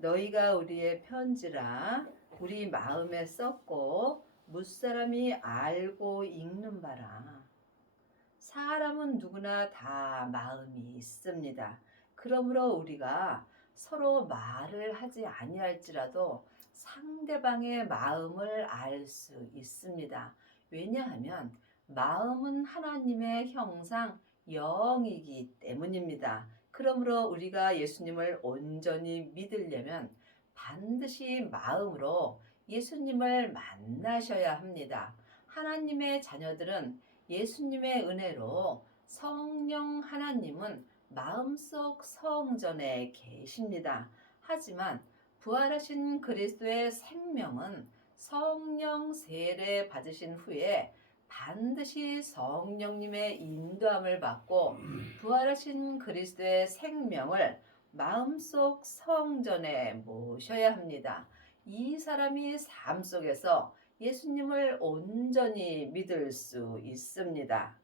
너희가 우리의 편지라 우리 마음에 썼고 무사람이 알고 읽는 바라. 사람은 누구나 다 마음이 있습니다. 그러므로 우리가 서로 말을 하지 아니할지라도 상대방의 마음을 알 수 있습니다. 왜냐하면 마음은 하나님의 형상 영이기 때문입니다. 그러므로 우리가 예수님을 온전히 믿으려면 반드시 마음으로 예수님을 만나셔야 합니다. 하나님의 자녀들은 예수님의 은혜로 성령 하나님은 마음속 성전에 계십니다. 하지만 부활하신 그리스도의 생명은 성령 세례 받으신 후에 반드시 성령님의 인도함을 받고 부활하신 그리스도의 생명을 마음속 성전에 모셔야 합니다. 이 사람이 삶 속에서 예수님을 온전히 믿을 수 있습니다.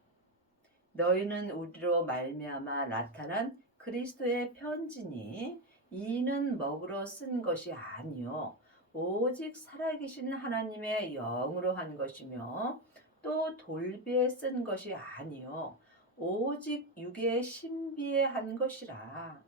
너희는 우리로 말미암아 나타난 그리스도의 편지니 이는 먹으로 쓴 것이 아니요 오직 살아계신 하나님의 영으로 한 것이며 또 돌비에 쓴 것이 아니요 오직 육의 신비에 한 것이라.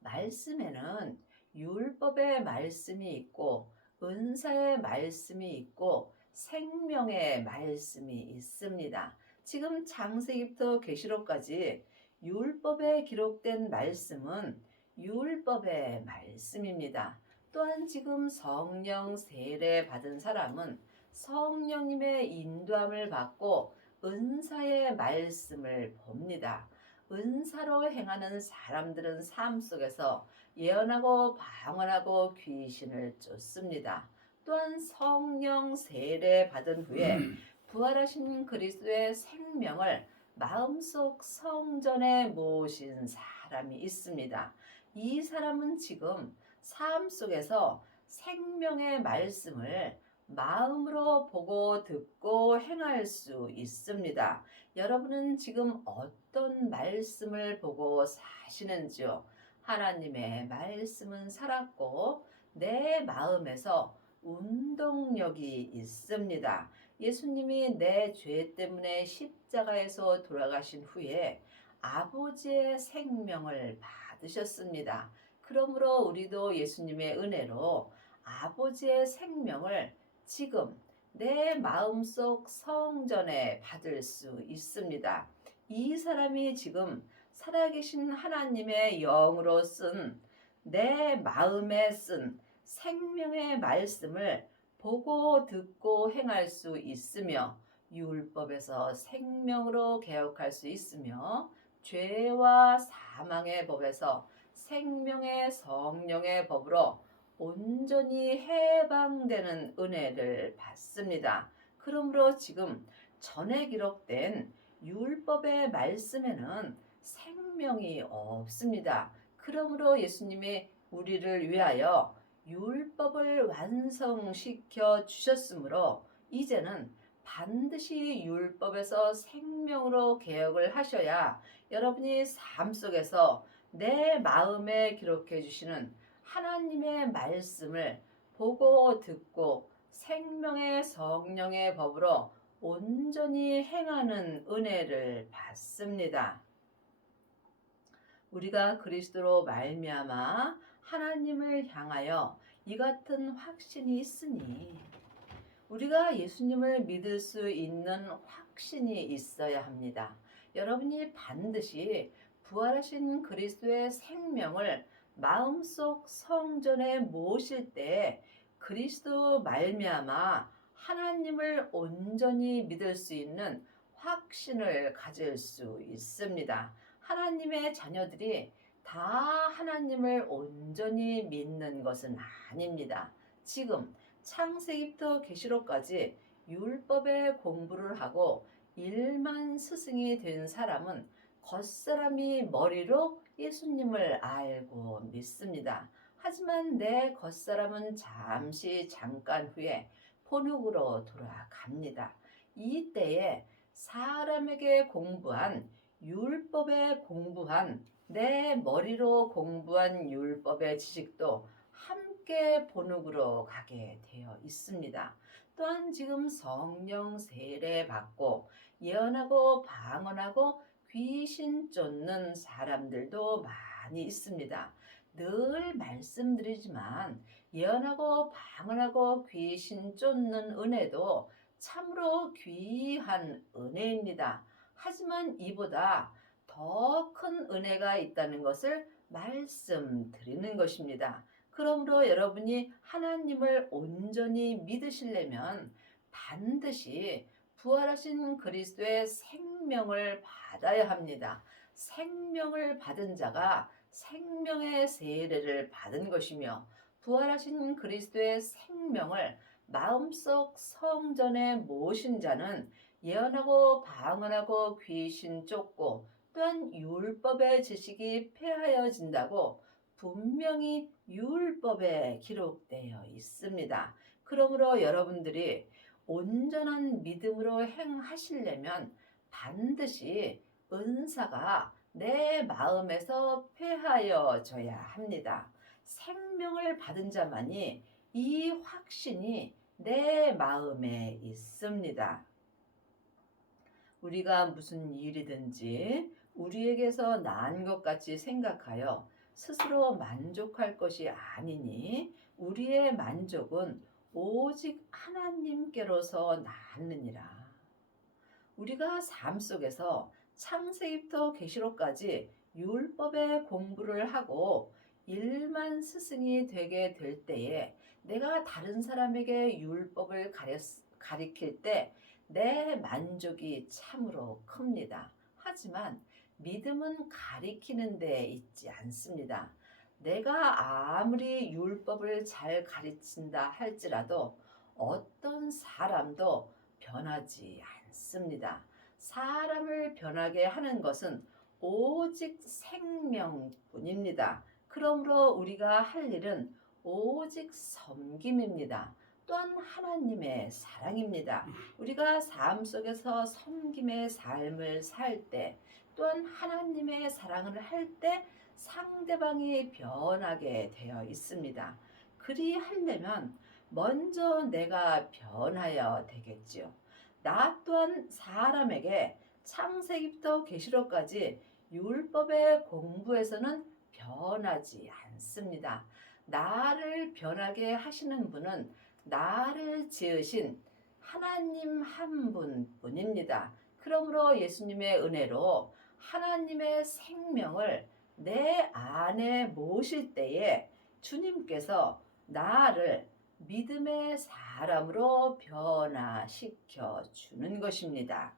말씀에는 율법의 말씀이 있고 은사의 말씀이 있고 생명의 말씀이 있습니다. 지금 창세기부터 계시록까지 율법에 기록된 말씀은 율법의 말씀입니다. 또한 지금 성령 세례 받은 사람은 성령님의 인도함을 받고 은사의 말씀을 봅니다. 은사로 행하는 사람들은 삶 속에서 예언하고 방언하고 귀신을 쫓습니다. 또한 성령 세례 받은 후에 부활하신 그리스도의 생명을 마음속 성전에 모신 사람이 있습니다. 이 사람은 지금 삶 속에서 생명의 말씀을 마음으로 보고 듣고 행할 수 있습니다. 여러분은 지금 어떤 말씀을 보고 사시는지요? 하나님의 말씀은 살았고 내 마음에서 운동력이 있습니다. 예수님이 내 죄 때문에 십자가에서 돌아가신 후에 아버지의 생명을 받으셨습니다. 그러므로 우리도 예수님의 은혜로 아버지의 생명을 지금 내 마음속 성전에 받을 수 있습니다. 이 사람이 지금 살아계신 하나님의 영으로 쓴 내 마음에 쓴 생명의 말씀을 보고 듣고 행할 수 있으며 율법에서 생명으로 개혁할 수 있으며 죄와 사망의 법에서 생명의 성령의 법으로 온전히 해방되는 은혜를 받습니다. 그러므로 지금 전에 기록된 율법의 말씀에는 생명이 없습니다. 그러므로 예수님이 우리를 위하여 율법을 완성시켜 주셨으므로 이제는 반드시 율법에서 생명으로 개혁을 하셔야 여러분이 삶 속에서 내 마음에 기록해 주시는 하나님의 말씀을 보고 듣고 생명의 성령의 법으로 온전히 행하는 은혜를 받습니다. 우리가 그리스도로 말미암아 하나님을 향하여 이 같은 확신이 있으니 우리가 예수님을 믿을 수 있는 확신이 있어야 합니다. 여러분이 반드시 부활하신 그리스도의 생명을 마음속 성전에 모실 때 그리스도 말미암아 하나님을 온전히 믿을 수 있는 확신을 가질 수 있습니다. 하나님의 자녀들이 다 하나님을 온전히 믿는 것은 아닙니다. 지금 창세기부터 계시록까지 율법의 공부를 하고 일만 스승이 된 사람은 겉사람이 머리로 예수님을 알고 믿습니다. 하지만 내 겉사람은 잠깐 후에 본흙으로 돌아갑니다. 이때에 사람에게 공부한 율법에 공부한 내 머리로 공부한 율법의 지식도 함께 본흙으로 가게 되어 있습니다. 또한 지금 성령 세례 받고 예언하고 방언하고 귀신 쫓는 사람들도 많이 있습니다. 늘 말씀드리지만 예언하고 방언하고 귀신 쫓는 은혜도 참으로 귀한 은혜입니다. 하지만 이보다 더 큰 은혜가 있다는 것을 말씀드리는 것입니다. 그러므로 여러분이 하나님을 온전히 믿으시려면 반드시 부활하신 그리스도의 생명을 받아야 합니다. 생명을 받은 자가 생명의 세례를 받은 것이며 부활하신 그리스도의 생명을 마음속 성전에 모신 자는 예언하고 방언하고 귀신 쫓고 또한 율법의 지식이 폐하여진다고 분명히 율법에 기록되어 있습니다. 그러므로 여러분들이 온전한 믿음으로 행하시려면 반드시 은사가 내 마음에서 폐하여져야 합니다. 생명을 받은 자만이 이 확신이 내 마음에 있습니다. 우리가 무슨 일이든지 우리에게서 난 것 같이 생각하여 스스로 만족할 것이 아니니 우리의 만족은 오직 하나님께로서 나느니라. 우리가 삶 속에서 창세기부터 계시록까지 율법의 공부를 하고 일만 스승이 되게 될 때에 내가 다른 사람에게 율법을 가리킬 때 내 만족이 참으로 큽니다. 하지만 믿음은 가리키는 데 있지 않습니다. 내가 아무리 율법을 잘 가르친다 할지라도 어떤 사람도 변하지 않습니다. 사람을 변하게 하는 것은 오직 생명뿐입니다. 그러므로 우리가 할 일은 오직 섬김입니다. 또한 하나님의 사랑입니다. 우리가 삶 속에서 섬김의 삶을 살 때, 또한 하나님의 사랑을 할 때 상대방이 변하게 되어 있습니다. 그리하려면 먼저 내가 변하여 되겠지요. 나 또한 사람에게 창세기부터 계시록까지 율법의 공부에서는 변하지 않습니다. 나를 변하게 하시는 분은 나를 지으신 하나님 한 분뿐입니다. 그러므로 예수님의 은혜로 하나님의 생명을 내 안에 모실 때에 주님께서 나를 믿음의 사람으로 변화시켜 주는 것입니다.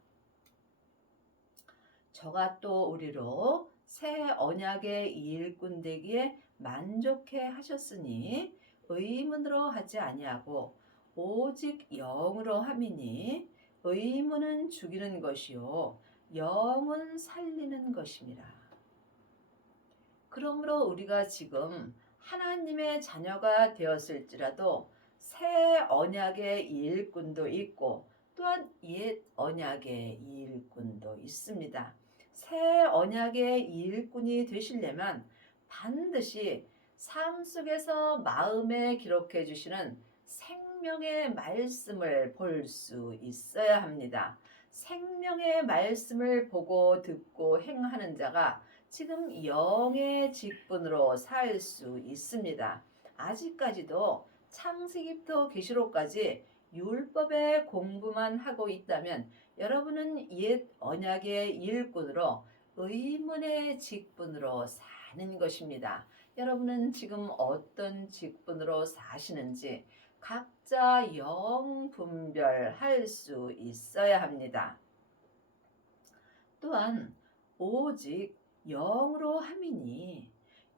저가 또 우리로 새 언약의 일꾼 되기에 만족해 하셨으니 의문으로 하지 아니하고 오직 영으로 함이니 의문은 죽이는 것이요 영은 살리는 것임이라. 그러므로 우리가 지금 하나님의 자녀가 되었을지라도 새 언약의 일꾼도 있고 또한 옛 언약의 일꾼도 있습니다. 새 언약의 일꾼이 되시려면 반드시 삶 속에서 마음에 기록해 주시는 생명의 말씀을 볼 수 있어야 합니다. 생명의 말씀을 보고 듣고 행하는 자가 지금 영의 직분으로 살 수 있습니다. 아직까지도 창세기부터 계시록까지 율법의 공부만 하고 있다면 여러분은 옛 언약의 일꾼으로 의문의 직분으로 사는 것입니다. 여러분은 지금 어떤 직분으로 사시는지 각자 영 분별할 수 있어야 합니다. 또한 오직 영으로 함이니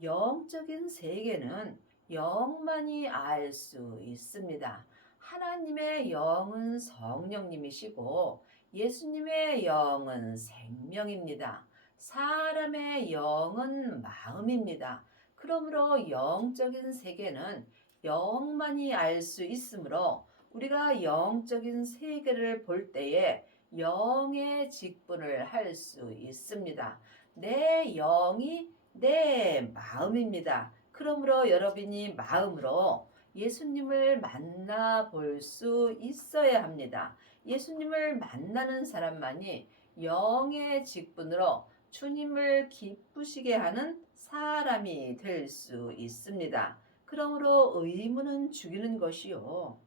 영적인 세계는 영만이 알 수 있습니다. 하나님의 영은 성령님이시고 예수님의 영은 생명입니다. 사람의 영은 마음입니다. 그러므로 영적인 세계는 영만이 알 수 있으므로 우리가 영적인 세계를 볼 때에 영의 직분을 할 수 있습니다. 내 영이 내 마음입니다. 그러므로 여러분이 마음으로 예수님을 만나볼 수 있어야 합니다. 예수님을 만나는 사람만이 영의 직분으로 주님을 기쁘시게 하는 사람이 될 수 있습니다. 그러므로 의문은 죽이는 것이요.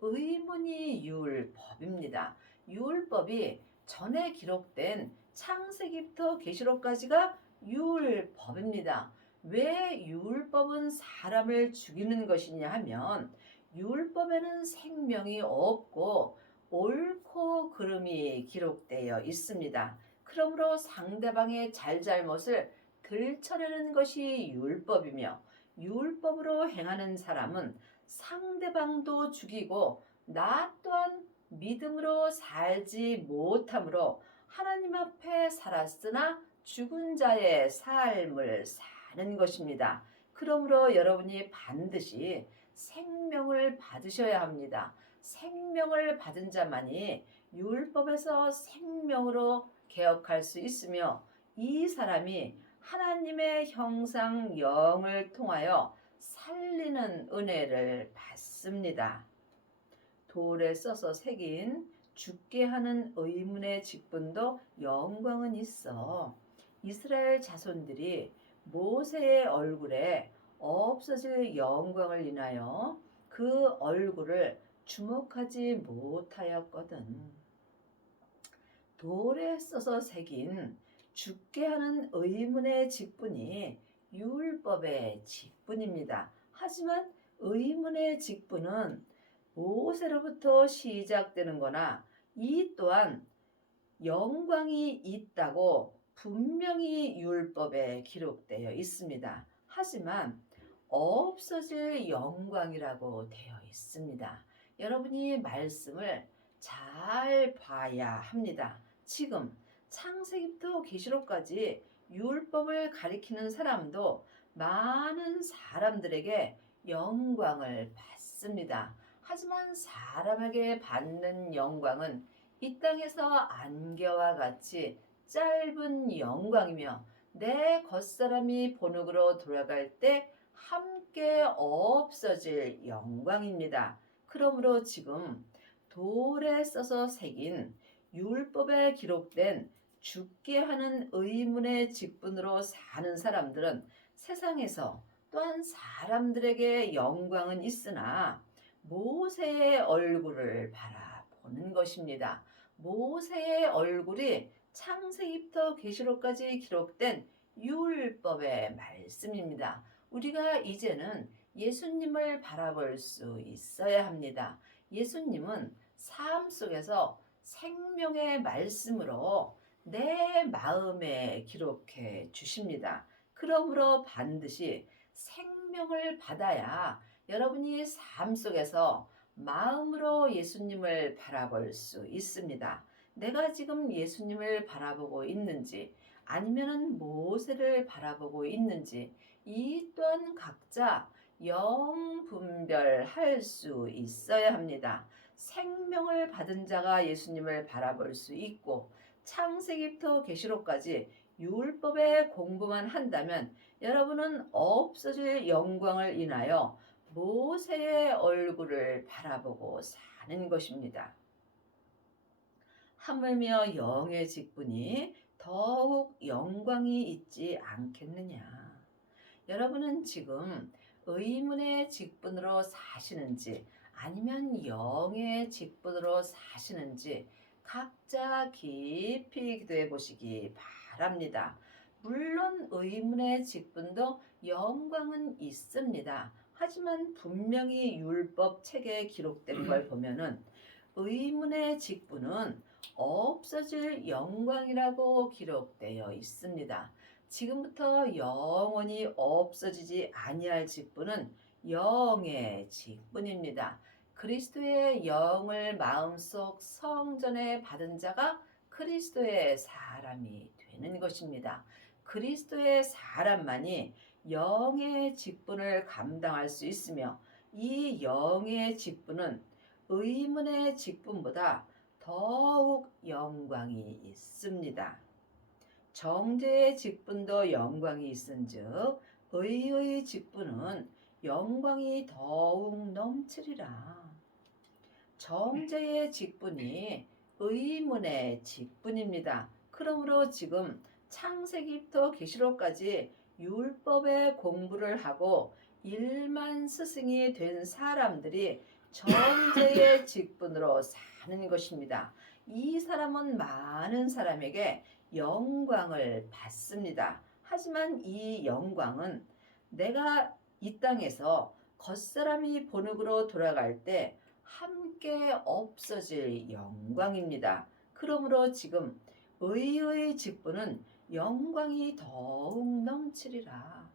의문이 율법입니다. 율법이 전에 기록된 창세기부터 계시록까지가 율법입니다. 왜 율법은 사람을 죽이는 것이냐 하면 율법에는 생명이 없고 옳고 그름이 기록되어 있습니다. 그러므로 상대방의 잘잘못을 들춰내는 것이 율법이며 율법으로 행하는 사람은 상대방도 죽이고 나 또한 믿음으로 살지 못함으로 하나님 앞에 살았으나 죽은 자의 삶을 사는 것입니다. 그러므로 여러분이 반드시 생명을 받으셔야 합니다. 생명을 받은 자만이 율법에서 생명으로 개혁할 수 있으며 이 사람이 하나님의 형상 영을 통하여 살리는 은혜를 받습니다. 돌에 써서 새긴 죽게 하는 의문의 직분도 영광은 있어. 이스라엘 자손들이 모세의 얼굴에 없어질 영광을 인하여 그 얼굴을 주목하지 못하였거든. 돌에 써서 새긴 죽게 하는 의문의 직분이 율법의 직분입니다. 하지만 의문의 직분은 모세로부터 시작되는 거나 이 또한 영광이 있다고 분명히 율법에 기록되어 있습니다. 하지만 없어질 영광이라고 되어 있습니다. 여러분이 말씀을 잘 봐야 합니다. 지금 창세기부터 계시록까지 율법을 가리키는 사람도 많은 사람들에게 영광을 받습니다. 하지만 사람에게 받는 영광은 이 땅에서 안개와 같이 짧은 영광이며 내 겉사람이 본흙으로 돌아갈 때 함께 없어질 영광입니다. 그러므로 지금 돌에 써서 새긴 율법에 기록된 죽게 하는 의문의 직분으로 사는 사람들은 세상에서 또한 사람들에게 영광은 있으나 모세의 얼굴을 바라보는 것입니다. 모세의 얼굴이 창세기부터 계시록까지 기록된 율법의 말씀입니다. 우리가 이제는 예수님을 바라볼 수 있어야 합니다. 예수님은 삶 속에서 생명의 말씀으로 내 마음에 기록해 주십니다. 그러므로 반드시 생명을 받아야 여러분이 삶 속에서 마음으로 예수님을 바라볼 수 있습니다. 내가 지금 예수님을 바라보고 있는지 아니면은 모세를 바라보고 있는지 이 또한 각자 영 분별할 수 있어야 합니다. 생명을 받은 자가 예수님을 바라볼 수 있고 창세기부터 계시록까지 율법의 공부만 한다면 여러분은 없어질 영광을 인하여 모세의 얼굴을 바라보고 사는 것입니다. 하물며 영의 직분이 더욱 영광이 있지 않겠느냐. 여러분은 지금 의문의 직분으로 사시는지 아니면 영의 직분으로 사시는지 각자 깊이 기도해 보시기 바랍니다. 물론 의문의 직분도 영광은 있습니다. 하지만 분명히 율법 책에 기록된 걸 보면은 의문의 직분은 없어질 영광이라고 기록되어 있습니다. 지금부터 영원히 없어지지 아니할 직분은 영의 직분입니다. 그리스도의 영을 마음속 성전에 받은 자가 그리스도의 사람이 되는 것입니다. 그리스도의 사람만이 영의 직분을 감당할 수 있으며 이 영의 직분은 의문의 직분보다 더욱 영광이 있습니다. 정죄의 직분도 영광이 있은즉 의의 직분은 영광이 더욱 넘치리라. 정죄의 직분이 의문의 직분입니다. 그러므로 지금 창세기부터 계시록까지 율법의 공부를 하고 일만 스승이 된 사람들이 정죄의 직분으로 사는 것입니다. 이 사람은 많은 사람에게 영광을 받습니다. 하지만 이 영광은 내가 이 땅에서 겉사람이 본흙으로 돌아갈 때 함께 없어질 영광입니다. 그러므로 지금 의의 직분은 영광이 더욱 넘치리라.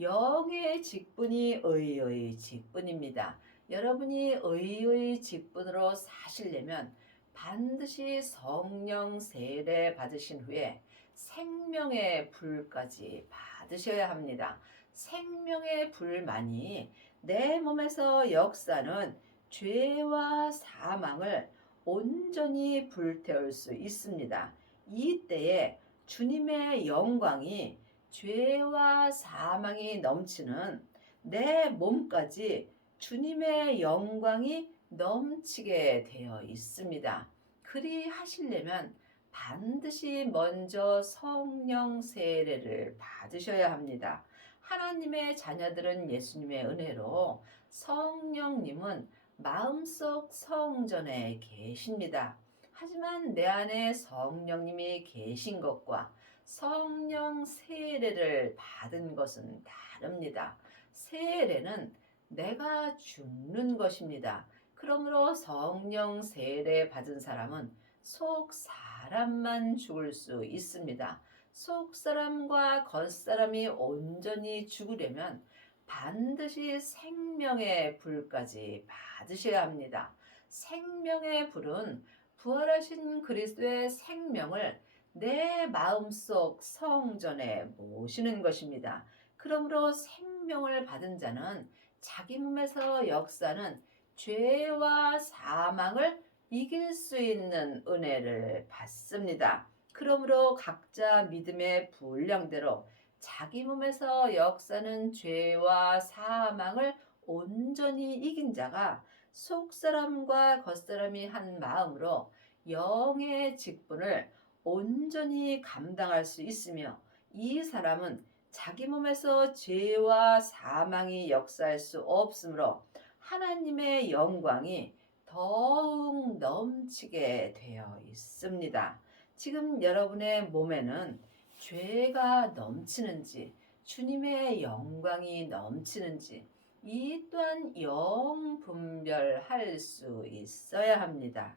영의 직분이 의의 직분입니다. 여러분이 의의 직분으로 사시려면 반드시 성령 세례 받으신 후에 생명의 불까지 받으셔야 합니다. 생명의 불만이 내 몸에서 역사는 죄와 사망을 온전히 불태울 수 있습니다. 이때에 주님의 영광이 죄와 사망이 넘치는 내 몸까지 주님의 영광이 넘치게 되어 있습니다. 그리 하시려면 반드시 먼저 성령 세례를 받으셔야 합니다. 하나님의 자녀들은 예수님의 은혜로 성령님은 마음속 성전에 계십니다. 하지만 내 안에 성령님이 계신 것과 성령 세례를 받은 것은 다릅니다. 세례는 내가 죽는 것입니다. 그러므로 성령 세례 받은 사람은 속 사람만 죽을 수 있습니다. 속 사람과 겉 사람이 온전히 죽으려면 반드시 생명의 불까지 받으셔야 합니다. 생명의 불은 부활하신 그리스도의 생명을 내 마음속 성전에 모시는 것입니다. 그러므로 생명을 받은 자는 자기 몸에서 역사는 죄와 사망을 이길 수 있는 은혜를 받습니다. 그러므로 각자 믿음의 분량대로 자기 몸에서 역사는 죄와 사망을 온전히 이긴 자가 속사람과 겉사람이 한 마음으로 영의 직분을 온전히 감당할 수 있으며 이 사람은 자기 몸에서 죄와 사망이 역사할 수 없으므로 하나님의 영광이 더욱 넘치게 되어 있습니다. 지금 여러분의 몸에는 죄가 넘치는지 주님의 영광이 넘치는지 이 또한 영 분별할 수 있어야 합니다.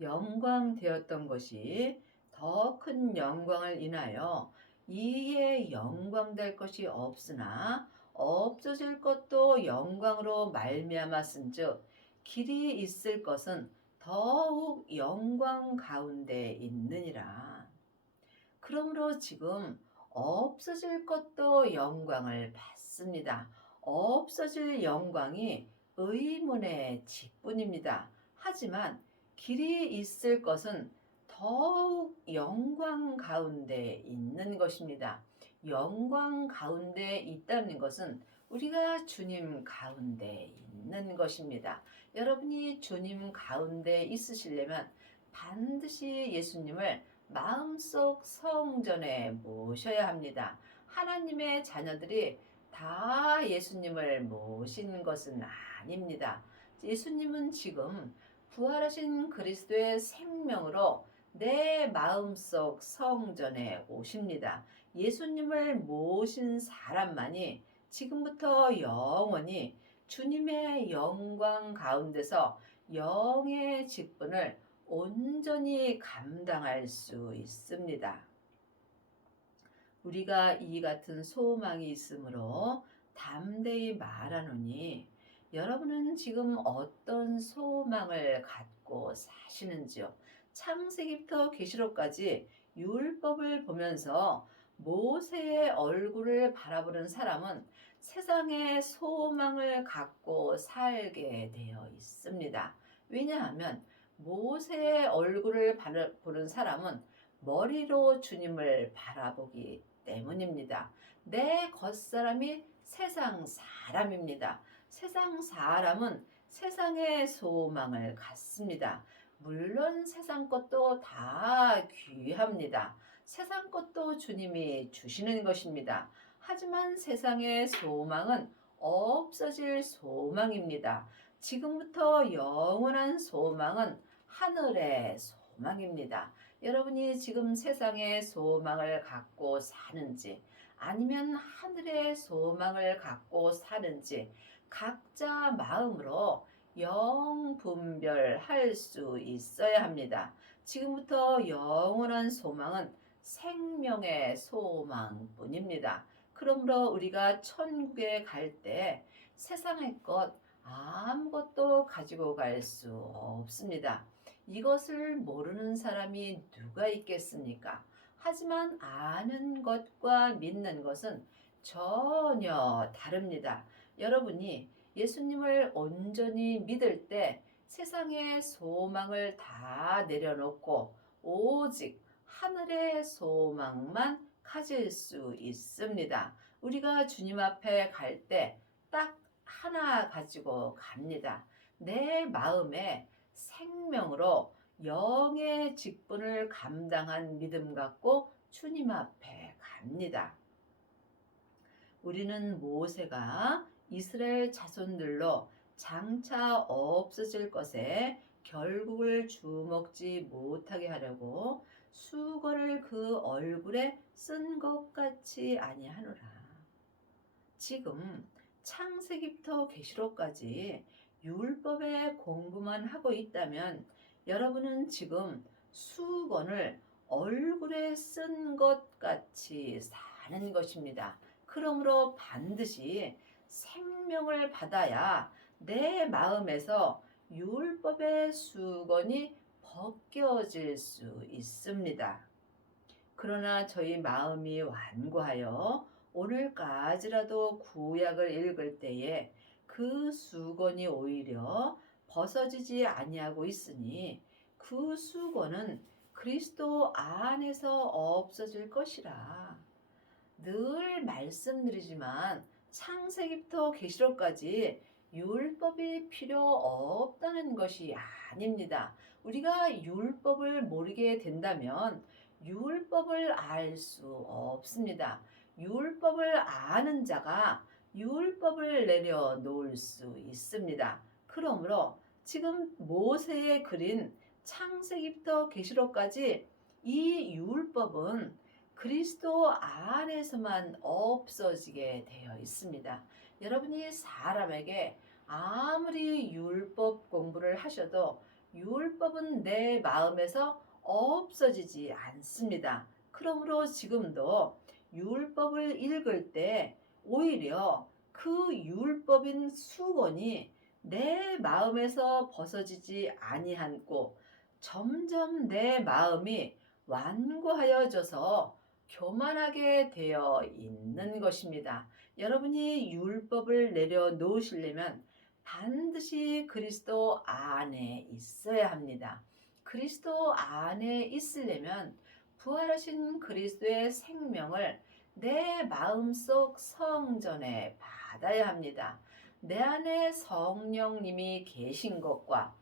영광 되었던 것이 더 큰 영광을 인하여 이에 영광 될 것이 없으나 없어질 것도 영광으로 말미암았은즉 길이 있을 것은 더욱 영광 가운데 있느니라. 그러므로 지금 없어질 것도 영광을 받습니다. 없어질 영광이 의문의 직분입니다. 하지만 길이 있을 것은 더욱 영광 가운데 있는 것입니다. 영광 가운데 있다는 것은 우리가 주님 가운데 있는 것입니다. 여러분이 주님 가운데 있으시려면 반드시 예수님을 마음속 성전에 모셔야 합니다. 하나님의 자녀들이 다 예수님을 모신 것은 아닙니다. 예수님은 지금 부활하신 그리스도의 생명으로 내 마음속 성전에 오십니다. 예수님을 모신 사람만이 지금부터 영원히 주님의 영광 가운데서 영의 직분을 온전히 감당할 수 있습니다. 우리가 이 같은 소망이 있으므로 담대히 말하노니 여러분은 지금 어떤 소망을 갖고 사시는지요? 창세기부터 계시록까지 율법을 보면서 모세의 얼굴을 바라보는 사람은 세상에 소망을 갖고 살게 되어 있습니다. 왜냐하면 모세의 얼굴을 보는 사람은 머리로 주님을 바라보기 때문입니다. 내 겉사람이 세상 사람입니다. 세상 사람은 세상의 소망을 갖습니다. 물론 세상 것도 다 귀합니다. 세상 것도 주님이 주시는 것입니다. 하지만 세상의 소망은 없어질 소망입니다. 지금부터 영원한 소망은 하늘의 소망입니다. 여러분이 지금 세상의 소망을 갖고 사는지 아니면 하늘의 소망을 갖고 사는지 각자 마음으로 영분별할 수 있어야 합니다. 지금부터 영원한 소망은 생명의 소망뿐입니다. 그러므로 우리가 천국에 갈 때 세상의 것 아무것도 가지고 갈 수 없습니다. 이것을 모르는 사람이 누가 있겠습니까? 하지만 아는 것과 믿는 것은 전혀 다릅니다. 여러분이 예수님을 온전히 믿을 때 세상의 소망을 다 내려놓고 오직 하늘의 소망만 가질 수 있습니다. 우리가 주님 앞에 갈 때 딱 하나 가지고 갑니다. 내 마음에 생명으로 영의 직분을 감당한 믿음 갖고 주님 앞에 갑니다. 우리는 모세가 이스라엘 자손들로 장차 없어질 것에 결국을 주먹지 못하게 하려고 수건을 그 얼굴에 쓴 것 같이 아니하노라. 지금 창세기부터 계시록까지 율법의 공부만 하고 있다면 여러분은 지금 수건을 얼굴에 쓴 것 같이 사는 것입니다. 그러므로 반드시 생명을 받아야 내 마음에서 율법의 수건이 벗겨질 수 있습니다. 그러나 저희 마음이 완고하여 오늘까지라도 구약을 읽을 때에 그 수건이 오히려 벗어지지 아니하고 있으니 그 수건은 그리스도 안에서 없어질 것이라. 늘 말씀드리지만 창세기부터 계시록까지 율법이 필요 없다는 것이 아닙니다. 우리가 율법을 모르게 된다면 율법을 알 수 없습니다. 율법을 아는 자가 율법을 내려놓을 수 있습니다. 그러므로 지금 모세의 그린 창세기부터 계시록까지 이 율법은 그리스도 안에서만 없어지게 되어 있습니다. 여러분이 사람에게 아무리 율법 공부를 하셔도 율법은 내 마음에서 없어지지 않습니다. 그러므로 지금도 율법을 읽을 때 오히려 그 율법인 수건이 내 마음에서 벗어지지 아니하고 점점 내 마음이 완고하여져서 교만하게 되어 있는 것입니다. 여러분이 율법을 내려놓으시려면 반드시 그리스도 안에 있어야 합니다. 그리스도 안에 있으려면 부활하신 그리스도의 생명을 내 마음속 성전에 받아야 합니다. 내 안에 성령님이 계신 것과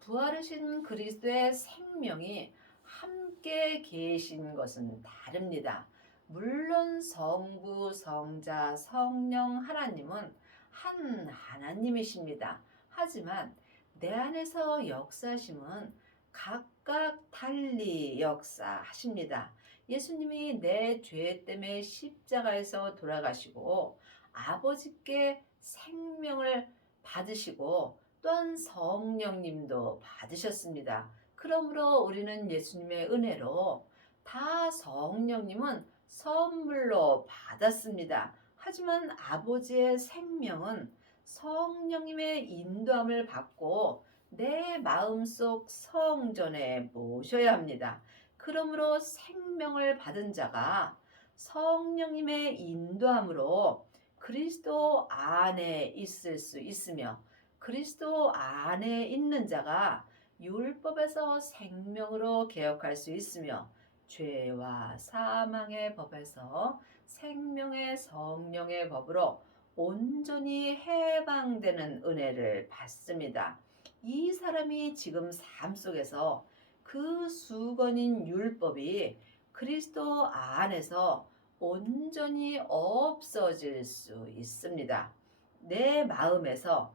부활하신 그리스도의 생명이 함께 계신 것은 다릅니다. 물론 성부, 성자, 성령 하나님은 한 하나님이십니다. 하지만 내 안에서 역사하심은 각각 달리 역사하십니다. 예수님이 내 죄 때문에 십자가에서 돌아가시고 아버지께 생명을 받으시고 또한 성령님도 받으셨습니다. 그러므로 우리는 예수님의 은혜로 다 성령님은 선물로 받았습니다. 하지만 아버지의 생명은 성령님의 인도함을 받고 내 마음속 성전에 모셔야 합니다. 그러므로 생명을 받은 자가 성령님의 인도함으로 그리스도 안에 있을 수 있으며 그리스도 안에 있는 자가 율법에서 생명으로 개혁할 수 있으며 죄와 사망의 법에서 생명의 성령의 법으로 온전히 해방되는 은혜를 받습니다. 이 사람이 지금 삶 속에서 그 수건인 율법이 그리스도 안에서 온전히 없어질 수 있습니다. 내 마음에서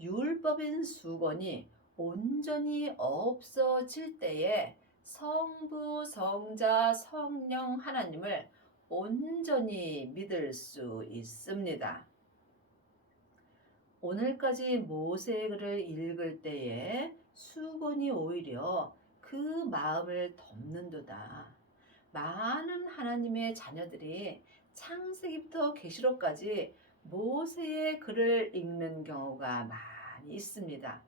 율법인 수건이 온전히 없어질 때에 성부, 성자, 성령 하나님을 온전히 믿을 수 있습니다. 오늘까지 모세의 글을 읽을 때에 수건이 오히려 그 마음을 덮는도다. 많은 하나님의 자녀들이 창세기부터 계시록까지 모세의 글을 읽는 경우가 많이 있습니다.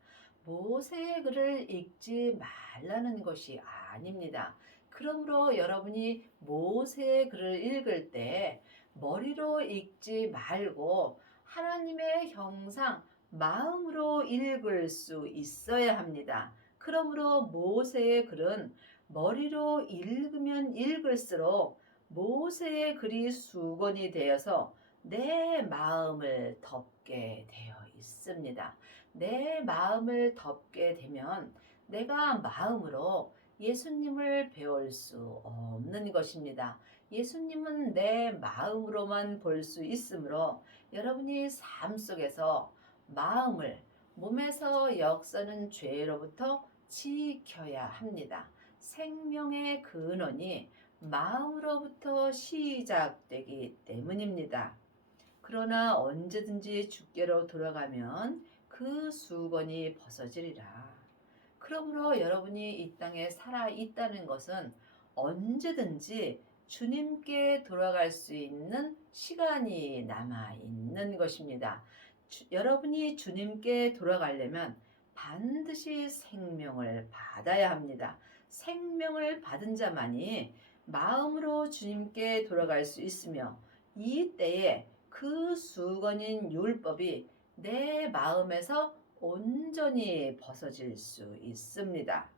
모세의 글을 읽지 말라는 것이 아닙니다. 그러므로 여러분이 모세의 글을 읽을 때 머리로 읽지 말고 하나님의 형상, 마음으로 읽을 수 있어야 합니다. 그러므로 모세의 글은 머리로 읽으면 읽을수록 모세의 글이 수건이 되어서 내 마음을 덮게 되어 있습니다. 내 마음을 덮게 되면 내가 마음으로 예수님을 배울 수 없는 것입니다. 예수님은 내 마음으로만 볼 수 있으므로 여러분이 삶 속에서 마음을 몸에서 역사는 죄로부터 지켜야 합니다. 생명의 근원이 마음으로부터 시작되기 때문입니다. 그러나 언제든지 주께로 돌아가면 그 수건이 벗어지리라. 그러므로 여러분이 이 땅에 살아 있다는 것은 언제든지 주님께 돌아갈 수 있는 시간이 남아 있는 것입니다. 여러분이 주님께 돌아가려면 반드시 생명을 받아야 합니다. 생명을 받은 자만이 마음으로 주님께 돌아갈 수 있으며 이 때에 그 수건인 율법이 내 마음에서 온전히 벗어질 수 있습니다.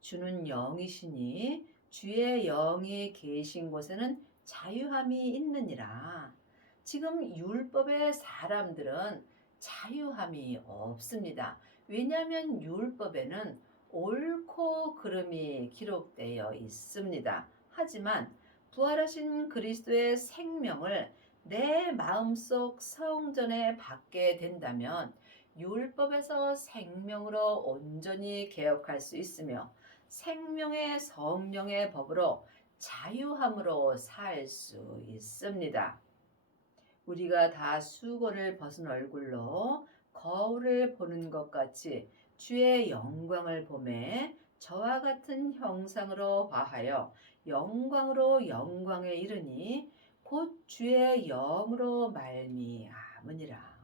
주는 영이시니 주의 영이 계신 곳에는 자유함이 있느니라. 지금 율법의 사람들은 자유함이 없습니다. 왜냐하면 율법에는 옳고 그름이 기록되어 있습니다. 하지만 부활하신 그리스도의 생명을 내 마음속 성전에 받게 된다면 율법에서 생명으로 온전히 개혁할 수 있으며 생명의 성령의 법으로 자유함으로 살 수 있습니다. 우리가 다 수건을 벗은 얼굴로 거울을 보는 것 같이 주의 영광을 보매 저와 같은 형상으로 화하여 영광으로 영광에 이르니 곧 주의 영으로 말미암으니라.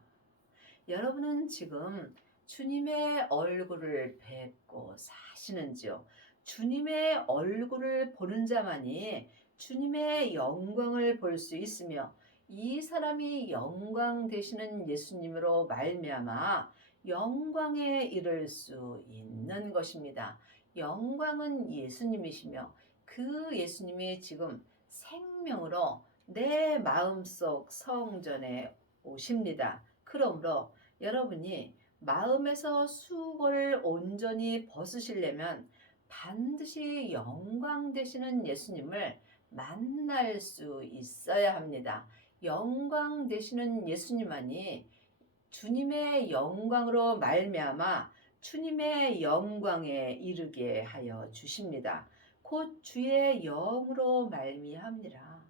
여러분은 지금 주님의 얼굴을 뵙고 사시는지요? 주님의 얼굴을 보는 자만이 주님의 영광을 볼 수 있으며 이 사람이 영광 되시는 예수님으로 말미암아 영광에 이를 수 있는 것입니다. 영광은 예수님이시며 그 예수님이 지금 생명으로 내 마음속 성전에 오십니다. 그러므로 여러분이 마음에서 수고를 온전히 벗으시려면 반드시 영광 되시는 예수님을 만날 수 있어야 합니다. 영광 되시는 예수님만이 주님의 영광으로 말미암아 주님의 영광에 이르게 하여 주십니다. 곧 주의 영으로 말미암니라.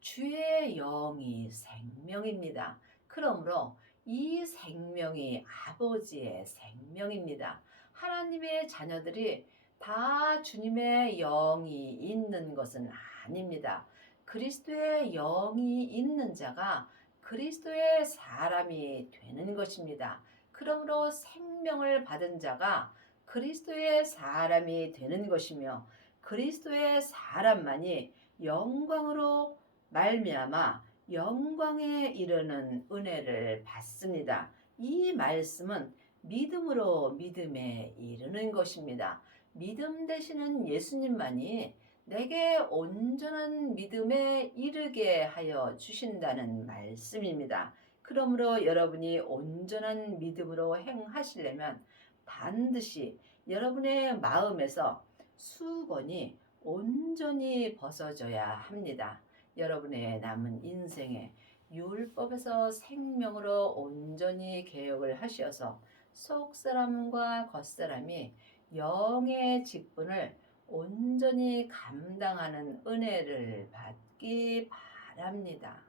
주의 영이 생명입니다. 그러므로 이 생명이 아버지의 생명입니다. 하나님의 자녀들이 다 주님의 영이 있는 것은 아닙니다. 그리스도의 영이 있는 자가 그리스도의 사람이 되는 것입니다. 그러므로 생명을 받은 자가 그리스도의 사람이 되는 것이며 그리스도의 사람만이 영광으로 말미암아 영광에 이르는 은혜를 받습니다. 이 말씀은 믿음으로 믿음에 이르는 것입니다. 믿음 되시는 예수님만이 내게 온전한 믿음에 이르게 하여 주신다는 말씀입니다. 그러므로 여러분이 온전한 믿음으로 행하시려면 반드시 여러분의 마음에서 수건이 온전히 벗어져야 합니다. 여러분의 남은 인생에 율법에서 생명으로 온전히 개혁을 하셔서 속사람과 겉사람이 영의 직분을 온전히 감당하는 은혜를 받기 바랍니다.